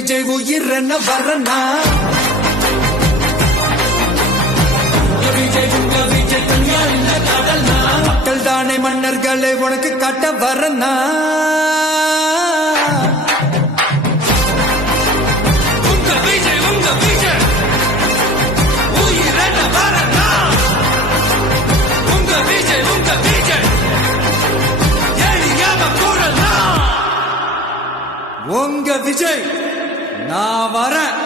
விஜய் உயிரன வரனா விஜய் உங்க விஜய் தனியா இல்ல கடல்னா மக்கள் தானே மன்னர்களை உனக்கு காட்ட வரனா உங்க விஜய் உயிரன வரனா உங்க விஜய் எளியாம கூறனா உங்க விஜய் நான் வரேன்.